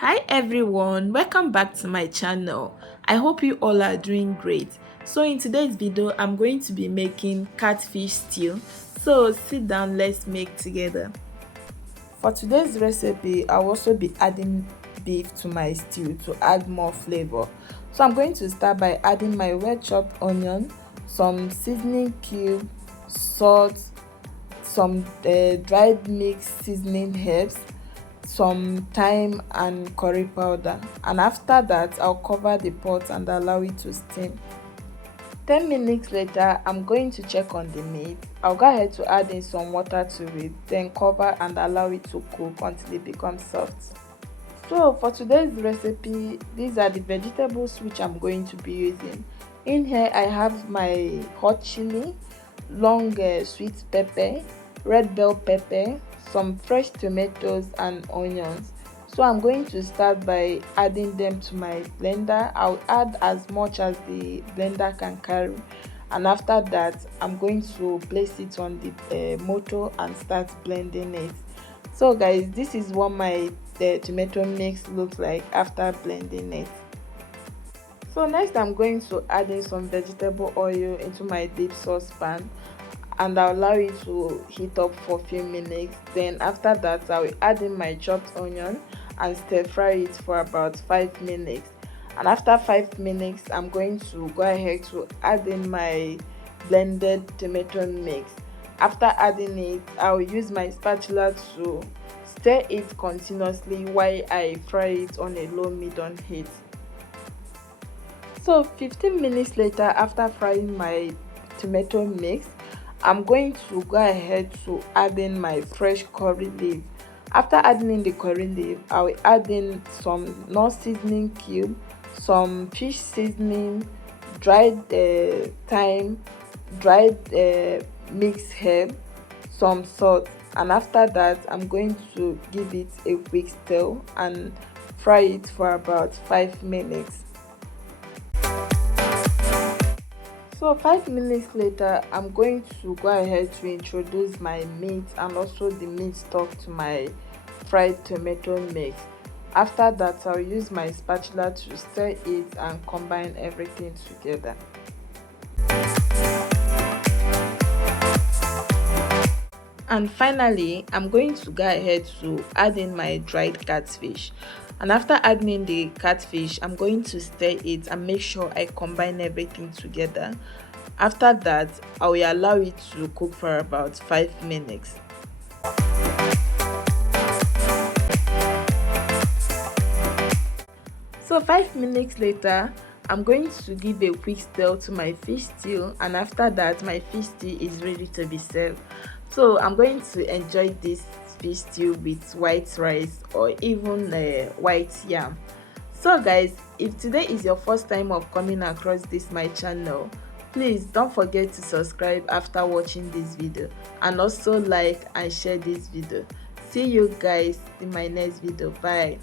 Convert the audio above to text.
Hi everyone, welcome back to my channel. I hope you all are doing great. So in today's video I'm going to be making catfish stew. So sit down, let's make together. For today's recipe I'll also be adding beef to my stew to add more flavor. So I'm going to start by adding my well chopped onion, some seasoning cube, salt, some dried mixed seasoning herbs, some thyme and curry powder, and after that I'll cover the pot and allow it to steam. 10 minutes later I'm going to check on the meat. I'll go ahead to add in some water to it, then cover and allow it to cook until it becomes soft. So for today's recipe, these are the vegetables which I'm going to be using. In here I have my hot chili, long sweet pepper, red bell pepper, some fresh tomatoes and onions. So I'm going to start by adding them to my blender. I'll add as much as the blender can carry, and after that I'm going to place it on the motor and start blending it. So guys, this is what my tomato mix looks like after blending it. So next I'm going to add in some vegetable oil into my deep saucepan, and I'll allow it to heat up for a few minutes. Then after that I will add in my chopped onion and stir fry it for about 5 minutes. And after 5 minutes I'm going to go ahead to add in my blended tomato mix. After adding it, I'll use my spatula to stir it continuously while I fry it on a low medium heat. So 15 minutes later, after frying my tomato mix, I'm going to go ahead to add in my fresh curry leaf. After adding in the curry leaf, I will add in some nut seasoning cube, some fish seasoning, dried thyme, dried mixed herb, some salt, and after that I'm going to give it a quick stir and fry it for about 5 minutes. So 5 minutes later I'm going to go ahead to introduce my meat and also the meat stock to my fried tomato mix. After that I'll use my spatula to stir it and combine everything together. And finally I'm going to go ahead to add in my dried catfish, and after adding in the catfish I'm going to stir it and make sure I combine everything together. After that I will allow it to cook for about 5 minutes. So 5 minutes later I'm going to give a quick stir to my fish stew, and after that my fish stew is ready to be served. So I'm going to enjoy this fish stew with white rice or even white yam. So guys, if today is your first time of coming across this my channel, please don't forget to subscribe after watching this video, and also like and share this video. See you guys in my next video. Bye.